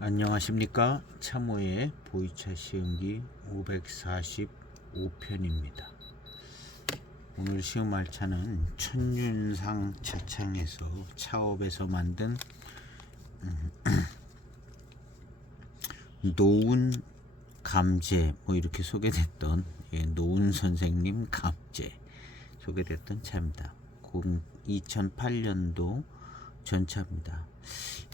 안녕하십니까. 참호의 보이차 시음기 545편입니다. 오늘 시음할 차는 천윤상 차창에서 차업에서 만든 노운 감제 이렇게 소개됐던 노운 선생님 감제 소개됐던 차입니다. 2008년도 전차입니다.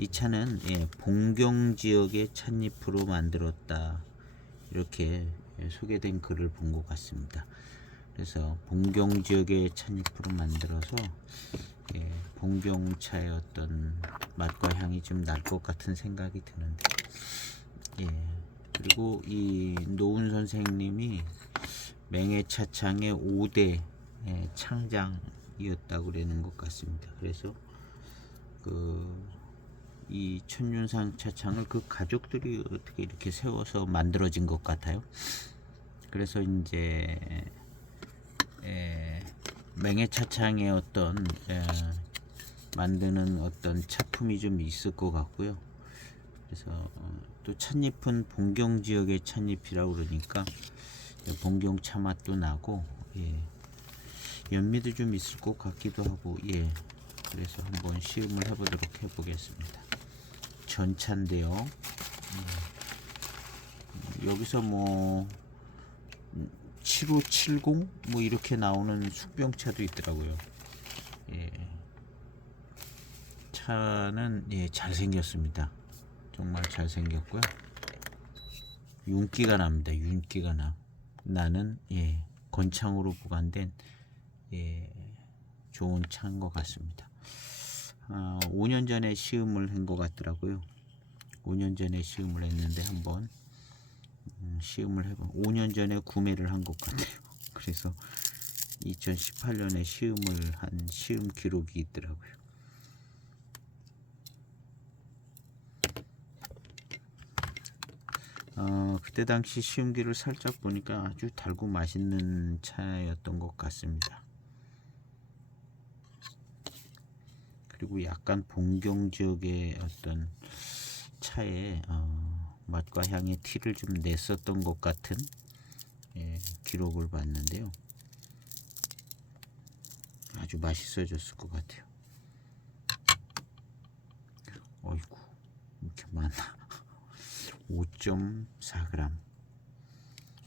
이 차는 봉경 지역의 찻잎으로 만들었다 이렇게 소개된 글을 본 것 같습니다. 그래서 봉경 지역의 찻잎으로 만들어서 봉경차의 어떤 맛과 향이 좀 날 것 같은 생각이 드는데 그리고 이 노운 선생님이 맹해차창의 5대 창장이었다고 그러는 것 같습니다. 그래서 이 천윤상 차창을 그 가족들이 어떻게 이렇게 세워서 만들어진 것 같아요. 그래서 이제 맹해 차창의 어떤 만드는 어떤 차품이 좀 있을 것 같고요. 그래서 또 찻잎은 봉경 지역의 찻잎이라고 그러니까 봉경 차 맛도 나고 연미도 좀 있을 것 같기도 하고 그래서 한번 시음을 해보겠습니다. 전차인데요. 여기서 7570 이렇게 나오는 숙병차도 있더라고요. 차는 잘생겼습니다. 정말 잘생겼고요. 윤기가 납니다. 윤기가 나는 건창으로 보관된 좋은 차인 것 같습니다. 5년 전에 시음을 한 것 같더라고요. 5년 전에 시음을 했는데 한번 시음을 해봐. 5년 전에 구매를 한 것 같아요. 그래서 2018년에 시음을 한 시음 기록이 있더라고요. 그때 당시 시음기를 살짝 보니까 아주 달고 맛있는 차였던 것 같습니다. 그리고 약간 봉경 지역의 어떤 차의 맛과 향의 티를 좀 냈었던 것 같은 기록을 봤는데요. 아주 맛있어졌을 것 같아요. 어이구 이렇게 많아. 5.4g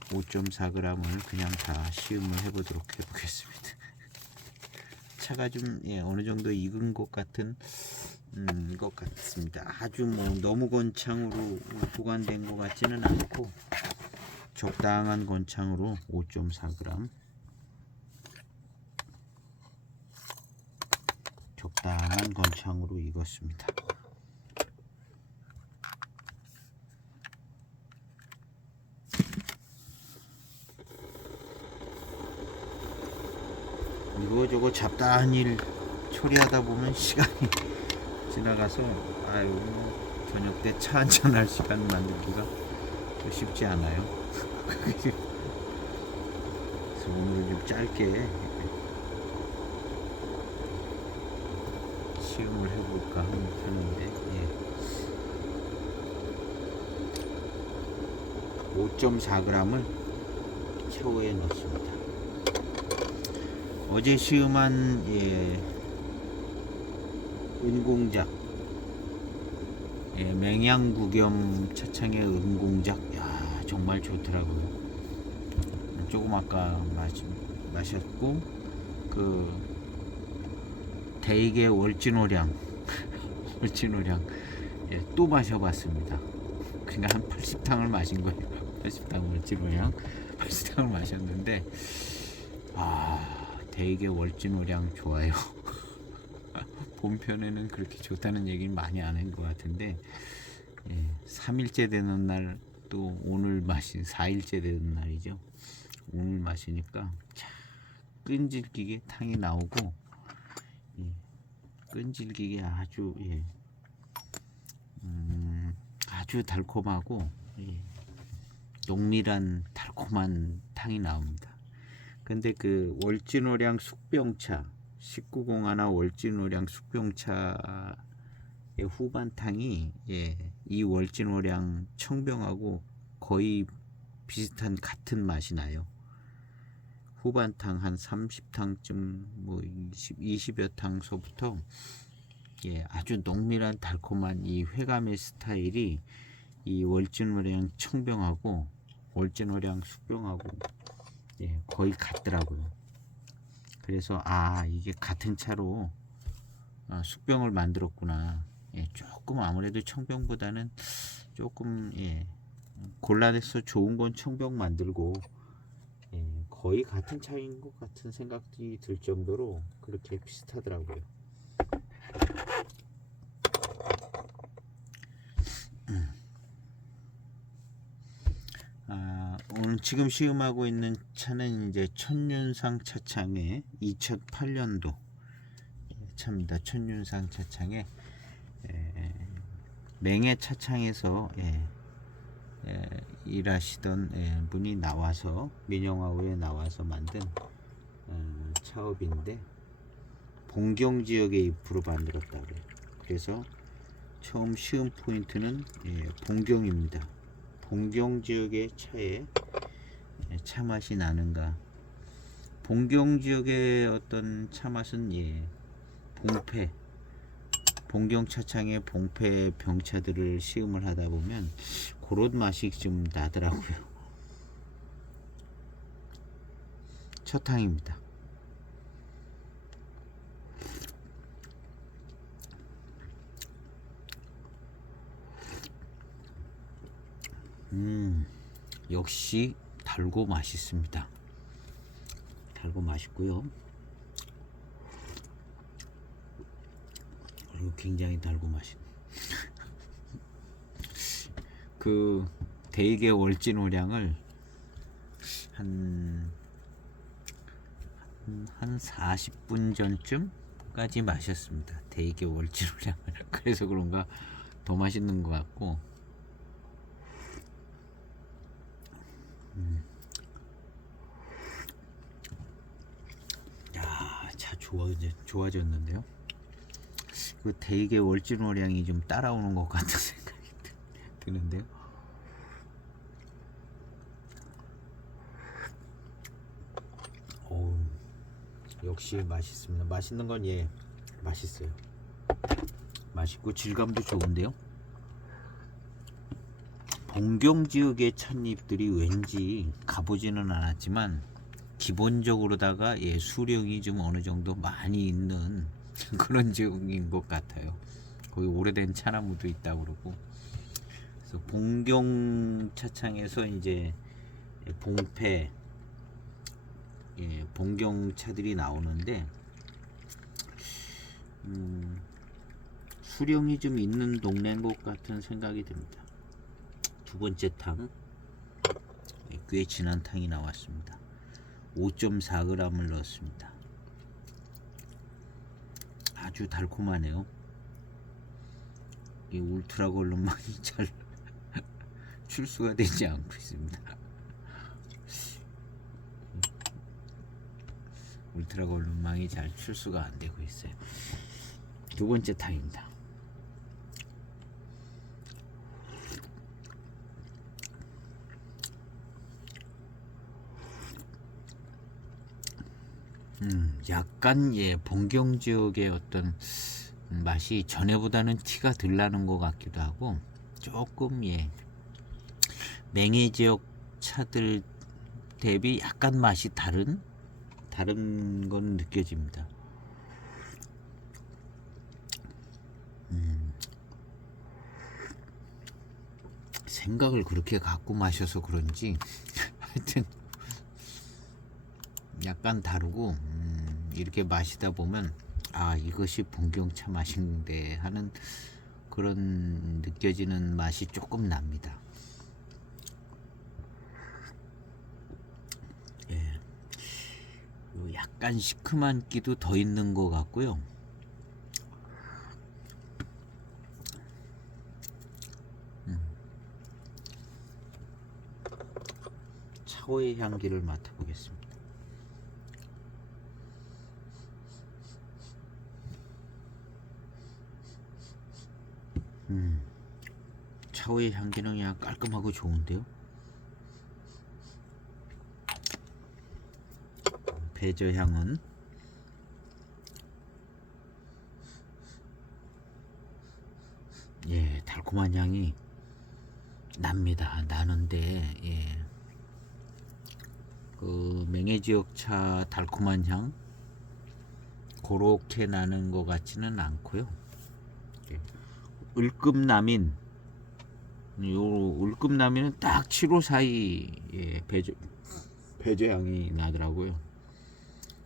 5.4g을 그냥 다 시음을 해보겠습니다. 차가 좀 어느 정도 익은 것 같은 것 같습니다. 아주 너무 건창으로 보관된 것 같지는 않고 적당한 건창으로 5.4g 적당한 건창으로 익었습니다. 이거저거 잡다한 일 처리하다 보면 시간이 지나가서 저녁 때 차 한잔 할 시간 만들기가 쉽지 않아요. 그래서 오늘은 좀 짧게 시음을 해볼까 하는데 5.4g을 차후에 넣습니다. 어제 시음한 은공작 맹양구겸 차창의 은공작 정말 좋더라고요. 조금 아까 마셨고 대익의 월진오량 또 마셔봤습니다. 그러니까 한 80탕을 마신 거예요. 80탕 월진오량 80탕을 마셨는데 대익의 월진오량 좋아요. 본편에는 그렇게 좋다는 얘기는 많이 안 한 것 같은데 3일째 되는 날 또 오늘 마신 4일째 되는 날이죠. 오늘 마시니까 끈질기게 탕이 나오고 끈질기게 아주 달콤하고 농밀한 달콤한 탕이 나옵니다. 근데 그 월진오량 숙병차 1901 월진오량 숙병차의 후반탕이 이 월진월양 청병하고 거의 비슷한 같은 맛이 나요. 후반탕 한 30탕쯤 뭐 20여 탕서부터 예, 아주 농밀한 달콤한 이 회감의 스타일이 이 월진월양 청병하고 월진월양 숙병하고 예, 거의 같더라고요. 그래서 아, 이게 같은 차로 숙병을 만들었구나. 예, 조금 아무래도 청병보다는 조금 예, 골라내서 좋은 건 청병 만들고 예, 거의 같은 차이인 것 같은 생각이 들 정도로 그렇게 비슷하더라고요. 오늘 지금 시음하고 있는 차는 이제 천윤상 차창의 2008년도 차입니다. 천윤상 차창의 맹해 차창에서 일하시던 분이 나와서 민영화호에 나와서 만든 차업인데 봉경 지역의 입구로 만들었다 그래요. 그래서 처음 시음 포인트는 봉경입니다. 봉경 지역의 차에 차 맛이 나는가? 봉경 지역의 어떤 차 맛은 봉폐, 봉경 차창의 봉폐 병차들을 시음을 하다 보면 그런 맛이 좀 나더라고요. 첫 탕입니다. 역시 달고 맛있습니다. 달고 맛있고요. 그리고 굉장히 달고 맛있네. 그 대게 월진오량을 한 40분 전쯤까지 마셨습니다. 대게 월진오량을. 그래서 그런가 더 맛있는 것 같고. 야, 차 좋아졌는데요. 그 대게 월진오량이 좀 따라오는 것 같은 생각이 드는데요. 오, 역시 맛있습니다. 맛있는 건 맛있어요. 맛있고 질감도 좋은데요. 봉경 지역의 찻잎들이 왠지 가보지는 않았지만 기본적으로다가 수령이 좀 어느 정도 많이 있는 그런 지역인 것 같아요. 거기 오래된 차나무도 있다고 그러고. 그래서 봉경 차창에서 이제 봉폐, 봉경 차들이 나오는데 수령이 좀 있는 동네인 것 같은 생각이 듭니다. 두 번째 탕, 꽤 진한 탕이 나왔습니다. 5.4g을 넣었습니다. 아주 달콤하네요. 이 울트라 걸룸만이 잘 출수가 되지 않고 있습니다. 울트라 걸룸망이 잘 출수가 안 되고 있어요. 두 번째 탕입니다. 약간 봉경 지역의 어떤 맛이 전에보다는 티가 덜 나는 것 같기도 하고 조금 맹해 지역 차들 대비 약간 맛이 다른 건 느껴집니다. 생각을 그렇게 갖고 마셔서 그런지 하여튼 약간 다르고 이렇게 마시다 보면 아, 이것이 봉경차 맛인데 하는 그런 느껴지는 맛이 조금 납니다. 약간 시큼한 기도 더 있는 것 같고요. 차오의 향기를 맡아보겠습니다. 카카오의 향기는 그냥 깔끔하고 좋은데요. 배저 향은 예, 달콤한 향이 납니다. 나는데 예, 그 맹해지역차 달콤한 향 그렇게 나는 것 같지는 않고요. 예, 을급남인 요 을급남인은 딱 7호 사이 예, 배저 향이 나더라고요.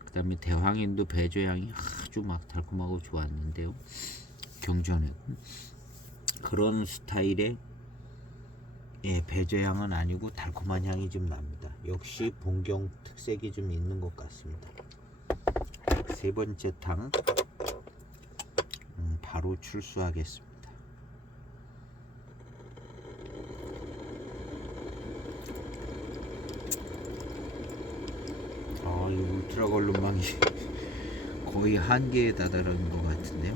그 다음에 대황인도 배저 향이 아주 막 달콤하고 좋았는데요. 경전에 그런 스타일의 예, 배저 향은 아니고 달콤한 향이 좀 납니다. 역시 본경 특색이 좀 있는 것 같습니다. 세 번째 탕 바로 출수하겠습니다. 이 울트라 걸룸망이 거의 한계에 다다른 것 같은데요.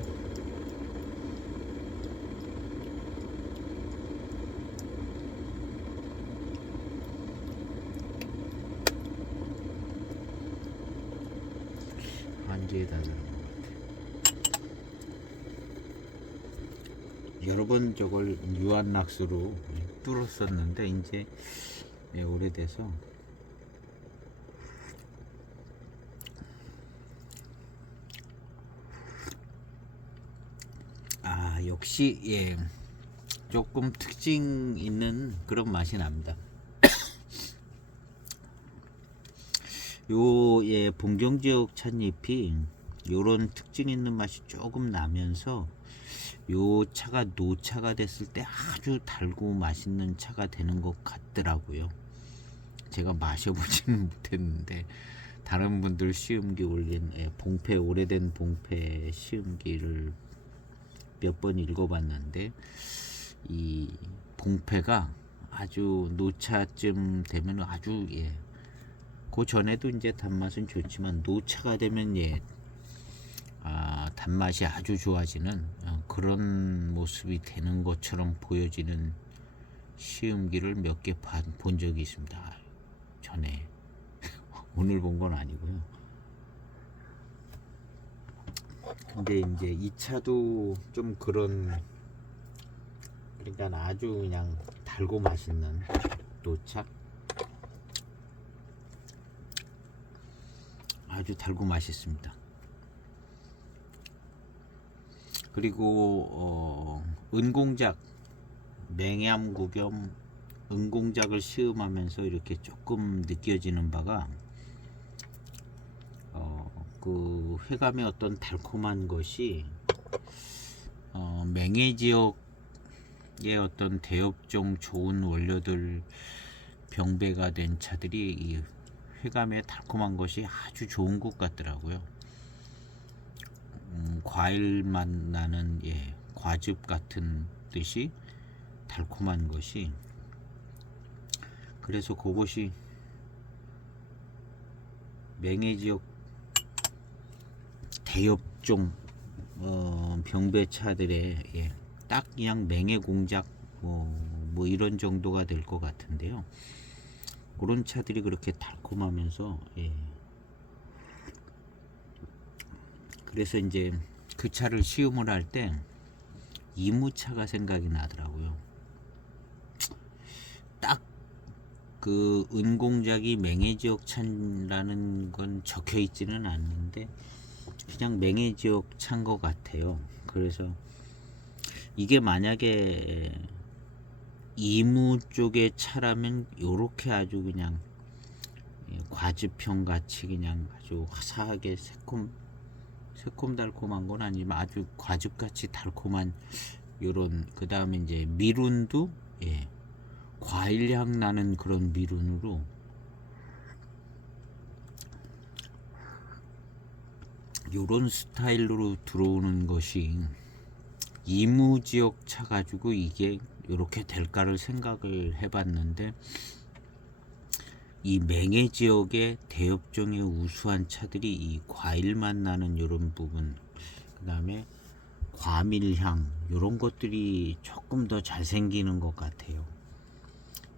한계에 다다른 것 같아요. 여러 번 저걸 유한락스로 뚫었었는데 이제 네, 오래돼서 역시 예, 조금 특징 있는 그런 맛이 납니다. 요 예, 봉정지역 찻잎이 요런 특징 있는 맛이 조금 나면서 요 차가 노차가 됐을 때 아주 달고 맛있는 차가 되는 것 같더라고요. 제가 마셔보지는 못했는데 다른 분들 시음기 올린 봉패 오래된 봉패 시음기를 몇 번 읽어봤는데 이 봉패가 아주 노차쯤 되면 아주 예, 그 전에도 이제 단맛은 좋지만 노차가 되면 예, 단맛이 아주 좋아지는 그런 모습이 되는 것처럼 보여지는 시음기를 몇 개 본 적이 있습니다. 전에 오늘 본 건 아니고요. 근데 이제 이 차도 좀 그런 그러니까 아주 그냥 달고 맛있는 노차 아주 달고 맛있습니다. 그리고 은공작 맹암구 겸 은공작을 시음하면서 이렇게 조금 느껴지는 바가 그 회감의 어떤 달콤한 것이 맹해지역의 어떤 대엽종 좋은 원료들 병배가 된 차들이 이 회감의 달콤한 것이 아주 좋은 것 같더라고요. 과일 맛 나는 예, 과즙 같은 듯이 달콤한 것이 그래서 그것이 맹해지역 대엽종 병배차들의 예, 딱 그냥 맹해공작 뭐 이런 정도가 될 것 같은데요. 그런 차들이 그렇게 달콤하면서 예. 그래서 이제 그 차를 시음을 할 때 이무차가 생각이 나더라고요. 딱 그 은공작이 맹해지역 차라는 건 적혀 있지는 않는데 그냥 맹해지역 차인 것 같아요. 그래서 이게 만약에 이무 쪽의 차라면 요렇게 아주 그냥 과즙형 같이 그냥 아주 화사하게 새콤달콤한 건 아니지만 아주 과즙같이 달콤한 요런 그 다음에 이제 미룬도 예, 과일향 나는 그런 미룬으로 요런 스타일로 들어오는 것이 이무지역 차 가지고 이게 이렇게 될까를 생각을 해봤는데 이 맹해지역의 대엽종의 우수한 차들이 이 과일맛 나는 이런 부분 그 다음에 과밀향 이런 것들이 조금 더 잘 생기는 것 같아요.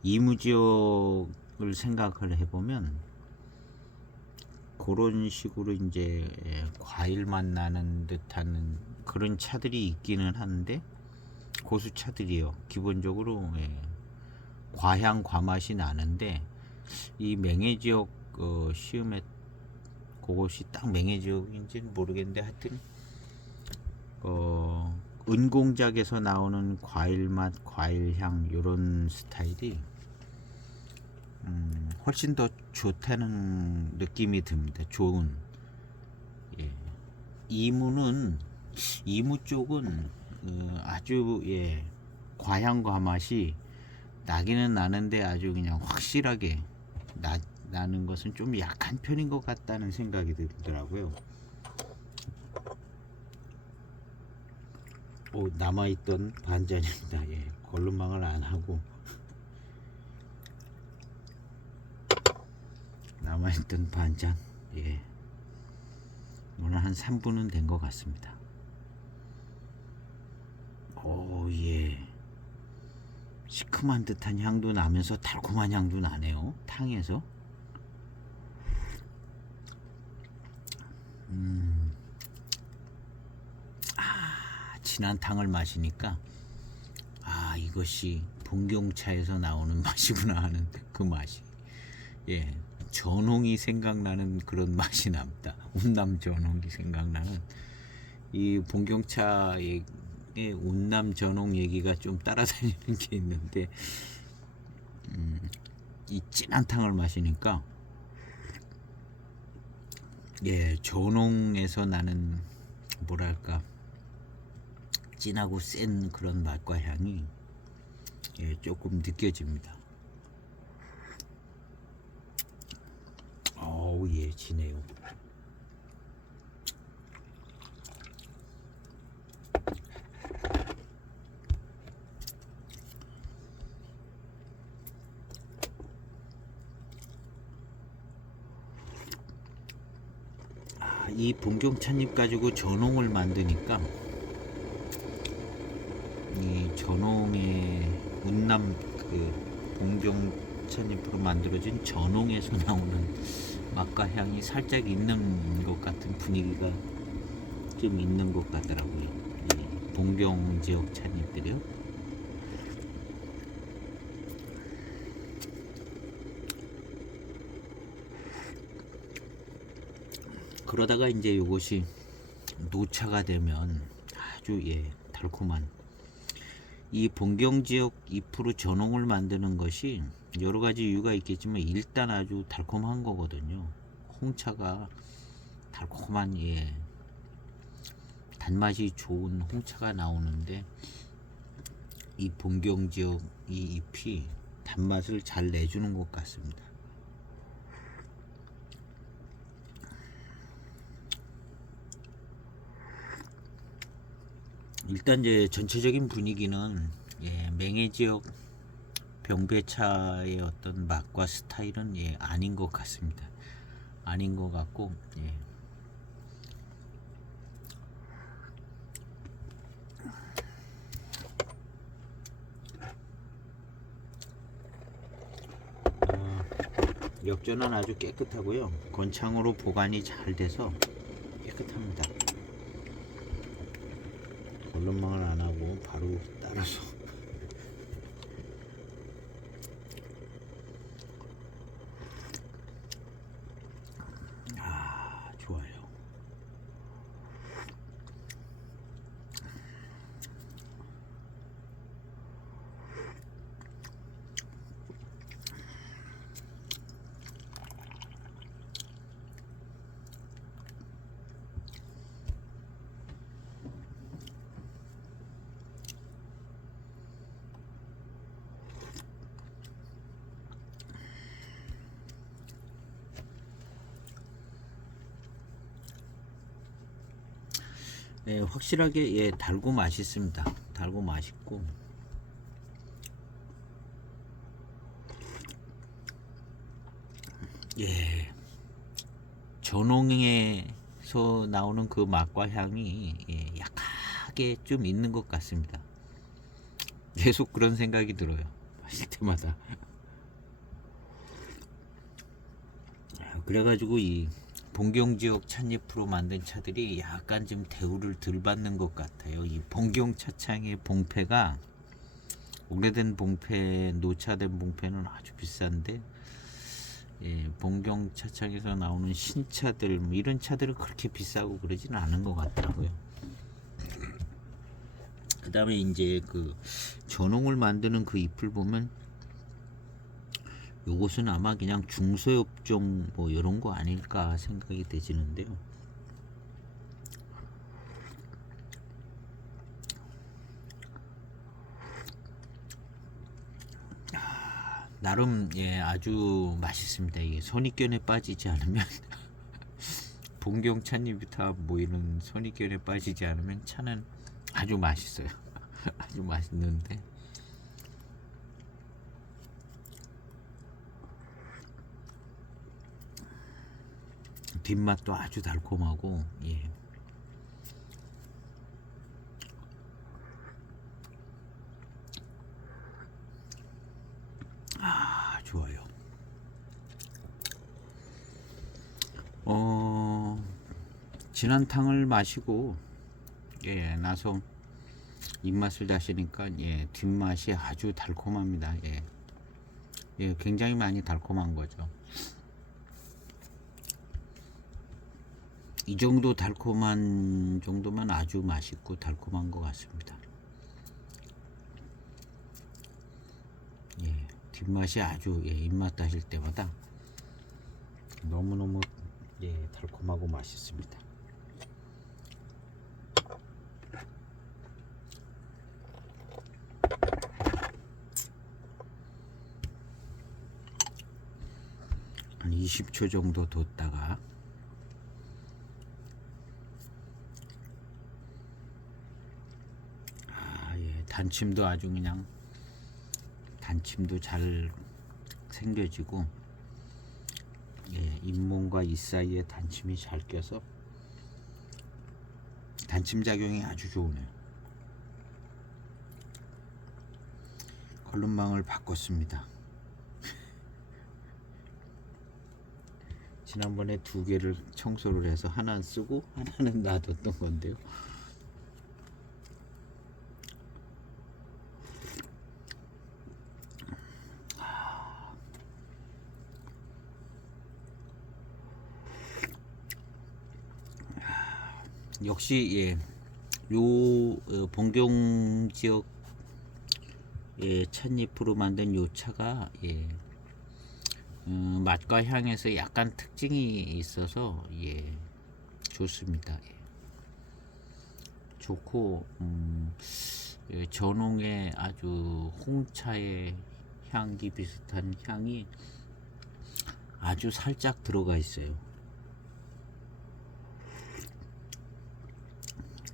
이무지역을 생각을 해보면 그런 식으로 이제 과일 맛 나는 듯한 그런 차들이 있기는 한데 고수차들이요. 기본적으로 과향 과맛이 나는데 이 맹해지역 시음에 그것이 딱 맹해지역인지는 모르겠는데 하여튼 은공작에서 나오는 과일 맛, 과일 향 요런 스타일이 훨씬 더 좋다는 느낌이 듭니다. 좋은. 예. 이무 쪽은 아주 과향 과맛이 나기는 나는데 아주 그냥 확실하게 나는 것은 좀 약한 편인 것 같다는 생각이 들더라고요. 남아있던 반잔입니다. 걸름망을 안 하고 남아있던 반잔. 오늘 한 3분은 된 것 같습니다. 시큼한 듯한 향도 나면서 달콤한 향도 나네요. 탕에서. 진한 탕을 마시니까 이것이 봉경차에서 나오는 맛이구나 하는 그 맛이 전홍이 생각나는 그런 맛이 납니다. 운남 전홍이 생각나는 이 봉경차의 운남 전홍 얘기가 좀 따라다니는 게 있는데 이 진한 탕을 마시니까 전홍에서 나는 뭐랄까 진하고 센 그런 맛과 향이 조금 느껴집니다. 지네요. 이 봉경차잎 가지고 전홍을 만드니까 이 전홍의 운남 그 봉경차잎으로 만들어진 전홍에서 나오는 맛과 향이 살짝 있는 것 같은 분위기가 좀 있는 것 같더라고요. 이 봉경 지역 차잎들이요. 그러다가 이제 이것이 노차가 되면 아주 달콤한 이 봉경 지역 잎으로 전홍을 만드는 것이 여러 가지 이유가 있겠지만 일단 아주 달콤한 거거든요. 홍차가 달콤한 단맛이 좋은 홍차가 나오는데 이 봉경 지역 이 잎이 단맛을 잘 내주는 것 같습니다. 일단 이제 전체적인 분위기는 맹해 지역 병배차의 어떤 맛과 스타일은 아닌 것 같습니다. 아닌 것 같고 역전은 아주 깨끗하고요. 건창으로 보관이 잘 돼서 깨끗합니다. 걸름망을 안 하고 바로 따라서 좋아요. 확실하게 달고 맛있습니다. 달고 맛있고 전홍에서 나오는 그 맛과 향이 약하게 게 좀 있는 것 같습니다. 계속 그런 생각이 들어요. 마실 때마다. 그래가지고 이 봉경지역 찻잎으로 만든 차들이 약간 좀 대우를 덜 받는 것 같아요. 이 봉경 차창의 봉폐가 오래된 봉폐, 노차된 봉폐는 아주 비싼데, 예, 봉경 차창에서 나오는 신차들, 뭐 이런 차들은 그렇게 비싸고 그러지는 않은 것 같더라고요. 그 다음에 이제 그 전홍을 만드는 그 잎을 보면 요것은 아마 그냥 중소업종 뭐 이런 거 아닐까 생각이 되지는데요. 나름 예 아주 맛있습니다. 이게 선입견에 빠지지 않으면 봉경 찻잎이 뭐 이런 선입견에 빠지지 않으면 차는 아주 맛있어요. 아주 맛있는데 뒷맛도 아주 달콤하고 예. 아 좋아요. 진한 탕을 마시고 예 나서 입맛을 다시니까 예 뒷맛이 아주 달콤합니다. 예, 예 굉장히 많이 달콤한 거죠. 이 정도 달콤한 정도면 아주 맛있고 달콤한 것 같습니다. 예, 뒷맛이 아주 예, 입맛 다실 때마다 너무너무 예, 달콤하고 맛있습니다. 한 20초 정도 뒀다가 예, 단침도 아주 그냥 단침도 잘 생겨지고 예, 잇몸과 이 사이에 단침이 잘 껴서 단침 작용이 아주 좋으네요. 컬럼망을 바꿨습니다. 지난번에 2개를 청소를 해서 하나는 쓰고 하나는 놔뒀던 건데요. 역시 예, 요 봉경 지역 예, 찻잎으로 만든 요 차가 예, 맛과 향에서 약간 특징이 있어서 예, 좋습니다. 예. 좋고 예, 전홍의 아주 홍차의 향기 비슷한 향이 아주 살짝 들어가 있어요.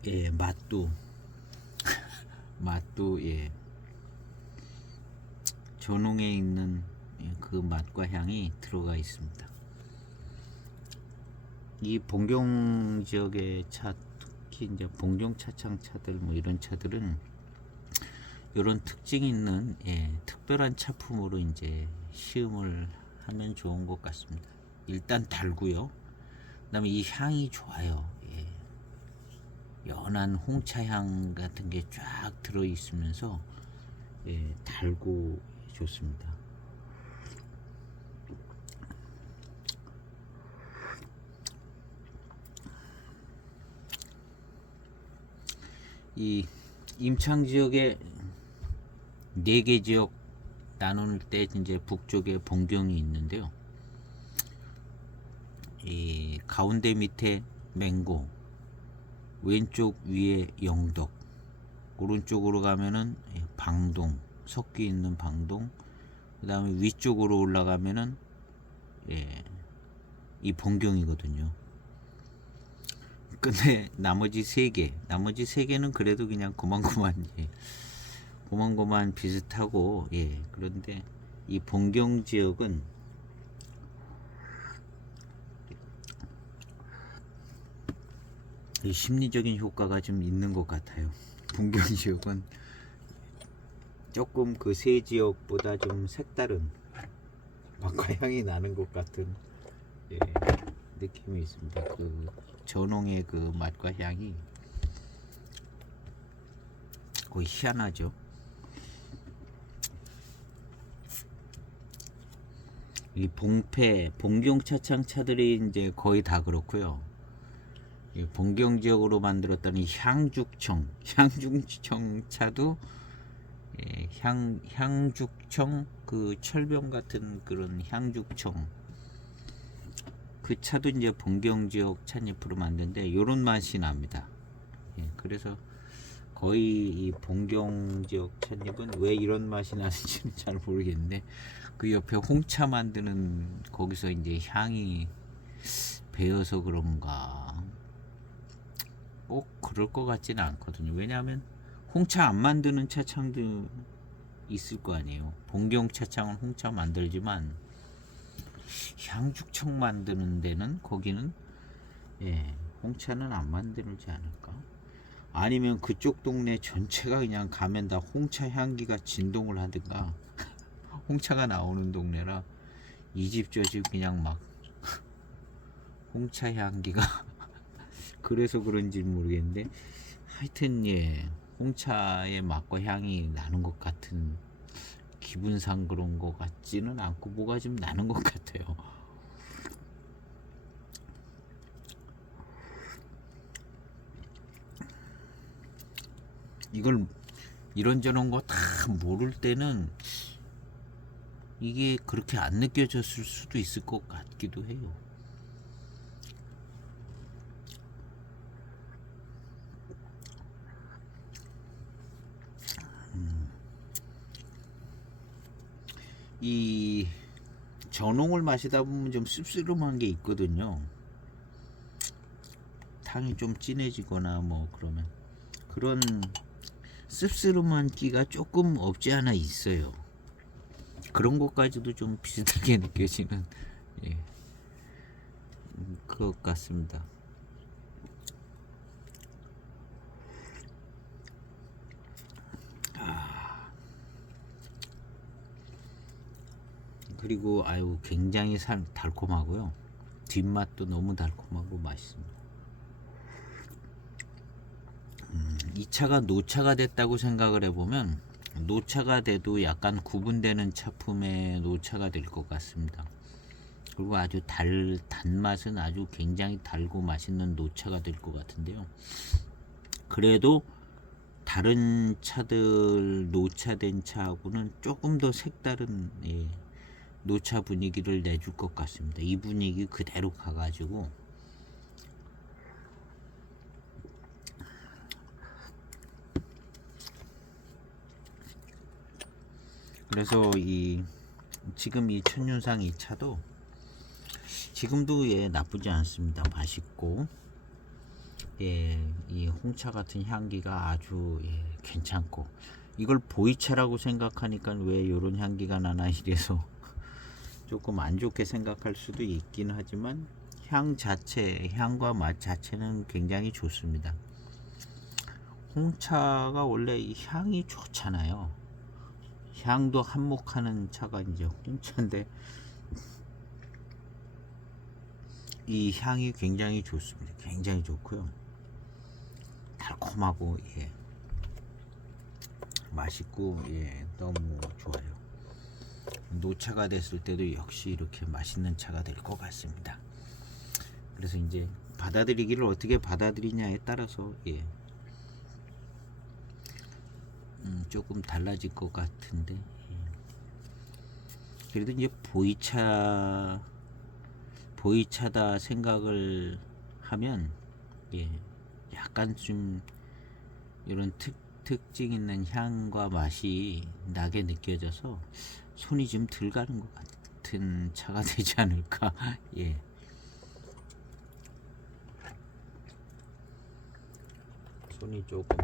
예, 맛도 예, 전홍에 있는 그 맛과 향이 들어가 있습니다. 이 봉경 지역의 차, 특히 이제 봉경 차창 차들 뭐 이런 차들은 이런 특징 있는 예, 특별한 차품으로 이제 시음을 하면 좋은 것 같습니다. 일단 달고요. 그다음에 이 향이 좋아요. 예. 연한 홍차향 같은 게 쫙 들어 있으면서 예, 달고 좋습니다. 이 임창 지역에 4개 지역 나눌 때 이제 북쪽에 봉경이 있는데요. 이 가운데 밑에 맹고, 왼쪽 위에 영덕, 오른쪽으로 가면은 방동, 석기 있는 방동, 그 다음에 위쪽으로 올라가면은 예, 이 봉경이거든요. 근데 나머지 3개는 그래도 그냥 고만고만 예, 고만고만 비슷하고 예, 그런데 이 봉경 지역은 이 심리적인 효과가 좀 있는 것 같아요. 본경 지역은 조금 그 세 지역보다 좀 색다른 맛과 향이 나는 것 같은 예, 느낌이 있습니다. 그 전홍의 그 맛과 향이 거의 희한하죠. 이 봉패, 봉경 차창 차들이 이제 거의 다 그렇고요. 이 봉경 지역으로 만들었던 이 향죽청 차도 예, 향죽청 그 철병 같은 그런 향죽청 그 차도 이제 봉경 지역 찻잎으로 만드는데 요런 맛이 납니다. 예, 그래서 거의 이 봉경 지역 찻잎은 왜 이런 맛이 나는지는 잘 모르겠는데 그 옆에 홍차 만드는 거기서 이제 향이 배어서 그런가 꼭 그럴 것 같지는 않거든요. 왜냐하면 홍차 안 만드는 차창도 있을 거 아니에요. 봉경 차창은 홍차 만들지만 향죽청 만드는 데는 거기는 예, 홍차는 안 만들지 않을까? 아니면 그쪽 동네 전체가 그냥 가면 다 홍차 향기가 진동을 하든가 홍차가 나오는 동네라 이 집 저 집 그냥 막 홍차 향기가 그래서 그런지 모르겠는데 하여튼 예 홍차의 맛과 향이 나는 것 같은 기분상 그런 것 같지는 않고 뭐가 좀 나는 것 같아요. 이걸 이런저런 거 다 모를 때는 이게 그렇게 안 느껴졌을 수도 있을 것 같기도 해요. 이 전홍을 마시다 보면 좀 씁쓸한 게 있거든요. 향이 좀 진해지거나 뭐 그러면 그런 씁쓸한 끼가 조금 없지 않아 있어요. 그런 것까지도 좀 비슷하게 느껴지는 예, 것 같습니다. 그리고 아유 굉장히 달콤하고요. 뒷맛도 너무 달콤하고 맛있습니다. 이 차가 노차가 됐다고 생각을 해보면 노차가 돼도 약간 구분되는 차품의 노차가 될 것 같습니다. 그리고 아주 단맛은 아주 굉장히 달고 맛있는 노차가 될 것 같은데요. 그래도 다른 차들 노차된 차하고는 조금 더 색다른 예, 노차 분위기를 내줄 것 같습니다. 이 분위기 그대로 가가지고 그래서 지금 이 천윤상 이 차도 지금도 예 나쁘지 않습니다. 맛있고 예, 이 홍차 같은 향기가 아주 예, 괜찮고 이걸 보이차라고 생각하니까 왜 이런 향기가 나나 이래서 조금 안 좋게 생각할 수도 있긴 하지만 향과 맛 자체는 굉장히 좋습니다. 홍차가 원래 이 향이 좋잖아요. 향도 한몫하는 차가 이제 홍차인데 이 향이 굉장히 좋습니다. 굉장히 좋고요. 달콤하고 예, 맛있고 예, 너무 좋아요. 노차가 됐을 때도 역시 이렇게 맛있는 차가 될 것 같습니다. 그래서 이제 받아들이기를 어떻게 받아들이냐에 따라서 예, 조금 달라질 것 같은데 예. 그래도 이제 보이차다 생각을 하면 예, 약간 좀 이런 특징 있는 향과 맛이 나게 느껴져서 손이 좀 덜 가는 것 같은 차가 되지 않을까. 예. 손이 조금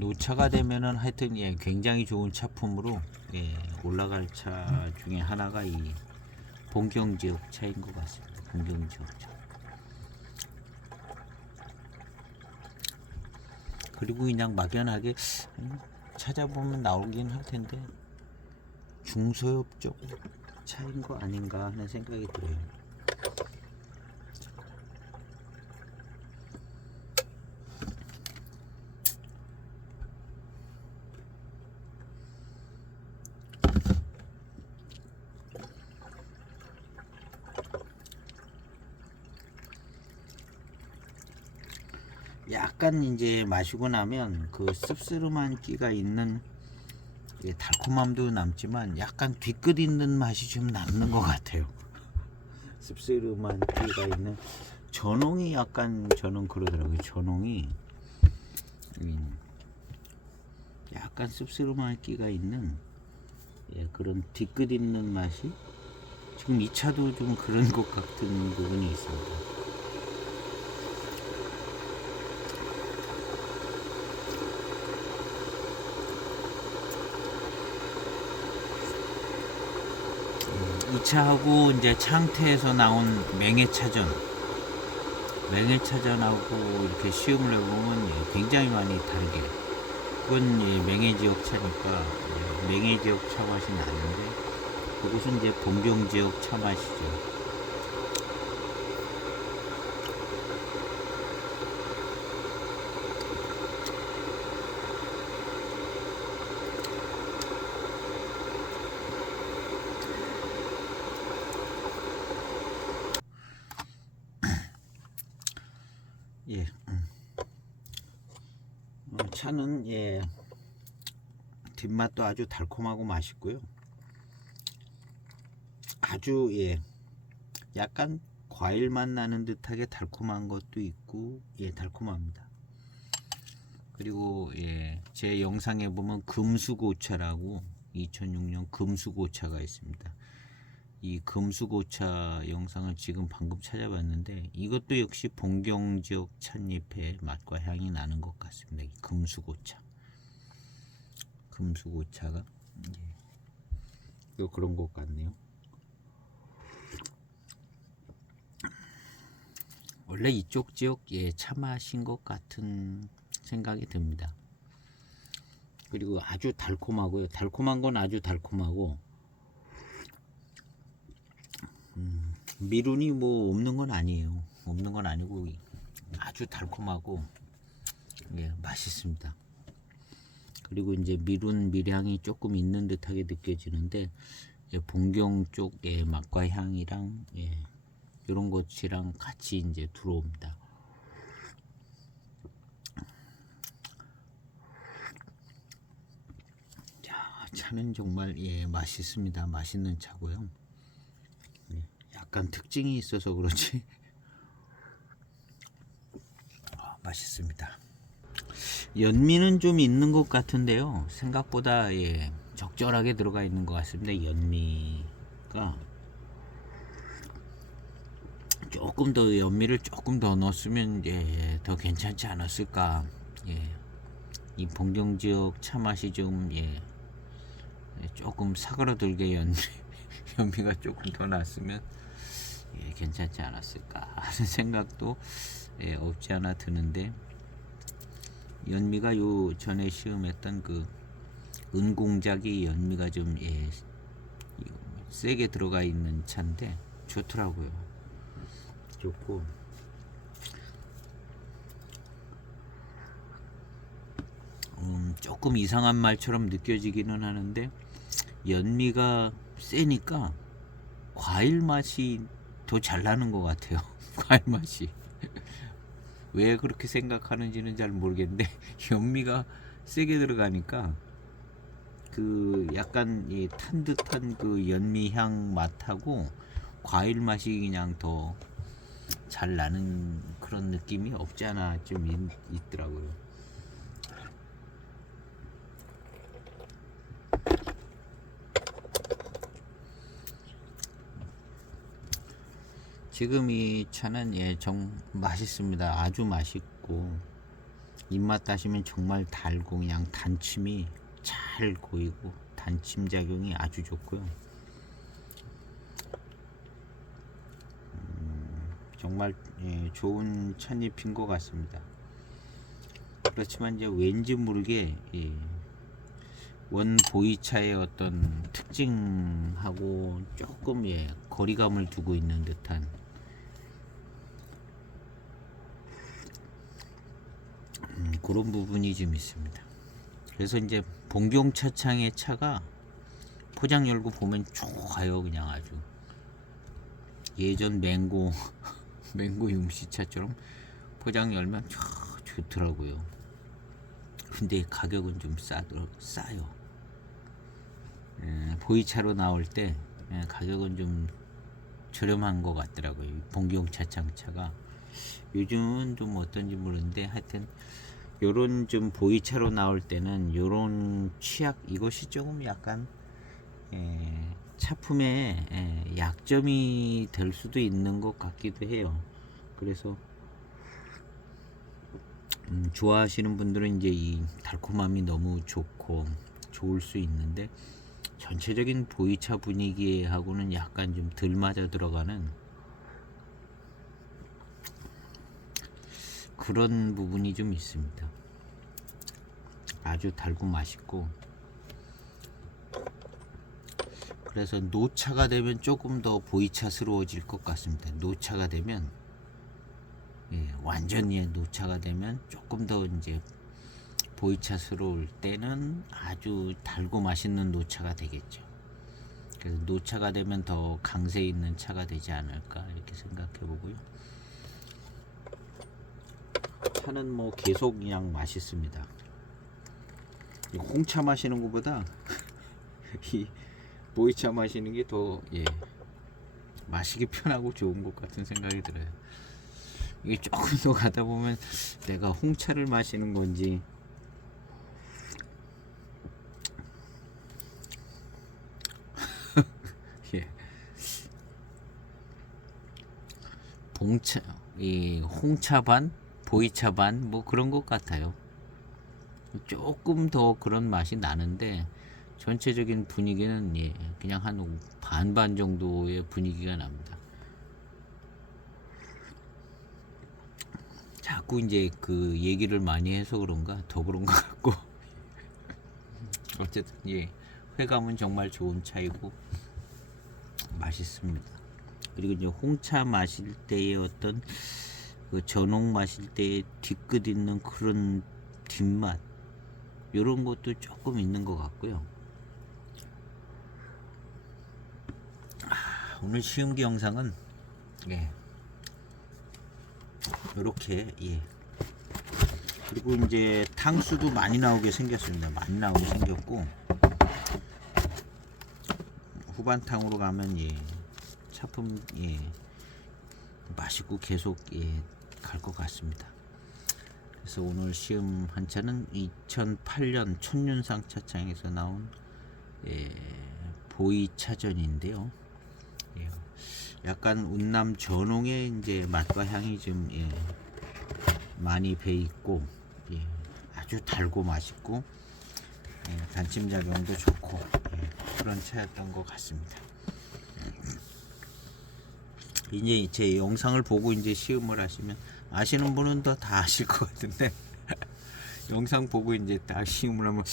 노차가 되면은 하여튼 예, 굉장히 좋은 차품으로 예, 올라갈 차 중에 하나가 이 봉경지역 차인 것 같습니다. 봉경지역차. 그리고 그냥 막연하게 찾아보면 나오긴 할 텐데 중소협적 차인 거 아닌가 하는 생각이 들어요. 약간 이제 마시고 나면 그 씁쓸한 끼가 있는 달콤함도 남지만 약간 뒤끝 있는 맛이 좀 남는 것 같아요. 씁쓸한 끼가 있는 전홍이 약간 저는 그러더라고요. 전홍이 약간 씁쓸한 끼가 있는 그런 뒤끝 있는 맛이 지금 이 차도 좀 그런 것 같은 부분이 있습니다. 이 차하고 이제 창태에서 나온 맹해차전하고 이렇게 시음을 해보면 굉장히 많이 다르게, 그건 맹해지역 차니까 맹해지역 차 맛이 나는데 그것은 이제 봉경지역 차 맛이죠. 예, 차는 뒷맛도 아주 달콤하고 맛있고요. 아주 약간 과일 맛 나는 듯하게 달콤한 것도 있고 달콤합니다. 그리고 제 영상에 보면 금수고차라고 2006년 금수고차가 있습니다. 이 금수고차 영상을 지금 방금 찾아봤는데 이것도 역시 봉경지역 찻잎의 맛과 향이 나는 것 같습니다. 이 금수고차가 그런 것 같네요. 원래 이쪽 지역 차 맛인 것 같은 생각이 듭니다. 그리고 아주 달콤하고요. 달콤한 건 아주 달콤하고 미룬이 뭐 없는 건 아니에요. 없는 건 아니고 아주 달콤하고 맛있습니다. 그리고 이제 미량이 조금 있는 듯하게 느껴지는데 봉경 쪽의 맛과 향이랑 이런 것이랑 같이 이제 들어옵니다. 자, 차는 정말 맛있습니다. 맛있는 차고요. 약간 특징이 있어서 그렇지 맛있습니다. 연미는 좀 있는 것 같은데요. 생각보다 적절하게 들어가 있는 것 같습니다. 연미가 조금 더 연미를 조금 더 넣었으면 더 괜찮지 않았을까. 이 봉경지역 차 맛이 좀 조금 사그러들게 연미가 조금 더 났으면 괜찮지 않았을까 하는 생각도 없지 않아 드는데, 연미가 요 전에 시음했던 그 은공작이 연미가 좀 세게 들어가 있는 차인데 좋더라고요. 좋고 조금 이상한 말처럼 느껴지기는 하는데 연미가 세니까 과일 맛이 더 잘 나는 것 같아요. 과일 맛이 왜 그렇게 생각하는지는 잘 모르겠는데 연미가 세게 들어가니까 그 약간 탄 듯한 그 연미향 맛하고 과일 맛이 그냥 더 잘 나는 그런 느낌이 없지 않아 좀 있더라고요. 지금 이 차는 정 맛있습니다. 아주 맛있고 입맛 따시면 정말 달고 그냥 단침이 잘 고이고 단침 작용이 아주 좋고요. 정말 좋은 찻잎인 것 같습니다. 그렇지만 이제 왠지 모르게 원 보이차의 어떤 특징하고 조금 거리감을 두고 있는 듯한 그런 부분이 좀 있습니다. 그래서 이제 봉경차창의 차가 포장 열고 보면 좋아요. 그냥 아주 예전 맹고 맹고 융시차처럼 포장 열면 좋더라고요. 근데 가격은 좀 싸요. 보이차로 나올 때 가격은 좀 저렴한 것 같더라고요. 봉경차창 차가 요즘은 좀 어떤지 모르는데 하여튼 요런 좀 보이차로 나올 때는 요런 취약 이것이 조금 약간 차품의 약점이 될 수도 있는 것 같기도 해요. 그래서 좋아하시는 분들은 이제 이 달콤함이 너무 좋고 좋을 수 있는데 전체적인 보이차 분위기하고는 약간 좀 덜 맞아 들어가는 그런 부분이 좀 있습니다. 아주 달고 맛있고 그래서 노차가 되면 조금 더 보이차스러워질 것 같습니다. 노차가 되면 완전히 노차가 되면 조금 더 이제 보이차스러울 때는 아주 달고 맛있는 노차가 되겠죠. 그래서 노차가 되면 더 강세 있는 차가 되지 않을까 이렇게 생각해 보고요. 차는 뭐 계속 그냥 맛있습니다. 홍차 마시는 것보다 이 보이차 마시는 게 더 마시기 편하고 좋은 것 같은 생각이 들어요. 이게 조금 더 가다 보면 내가 홍차를 마시는 건지 봉차, 이 홍차 반, 보이차 반, 뭐 그런 것 같아요. 조금 더 그런 맛이 나는데 전체적인 분위기는 그냥 한 반반 정도의 분위기가 납니다. 자꾸 이제 그 얘기를 많이 해서 그런가 더 그런 것 같고 어쨌든 회감은 정말 좋은 차이고 맛있습니다. 그리고 이제 홍차 마실 때의 어떤 그 전홍 마실 때의 뒤끝 있는 그런 뒷맛 이런 것도 조금 있는 것 같고요. 오늘 시음기 영상은 이렇게 그리고 이제 탕수도 많이 나오게 생겼습니다. 많이 나오게 생겼고 후반탕으로 가면 차품 맛있고 계속 갈 것 같습니다. 그래서 오늘 시음 한 차는 2008년 촌윤상 차창에서 나온 보이차전인데요. 약간 운남 전홍의 이제 맛과 향이 좀 많이 배 있고 아주 달고 맛있고 단침 작용도 좋고 그런 차였던 것 같습니다. 이제 제 영상을 보고 이제 시음을 하시면 아시는 분은 더 다 아실 것 같은데 영상 보고 이제 딱 시음을 하면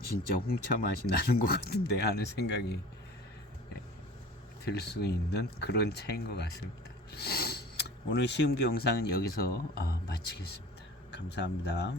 진짜 홍차 맛이 나는 것 같은데 하는 생각이 들 수 있는 그런 차인 것 같습니다. 오늘 시음기 영상은 여기서 마치겠습니다. 감사합니다.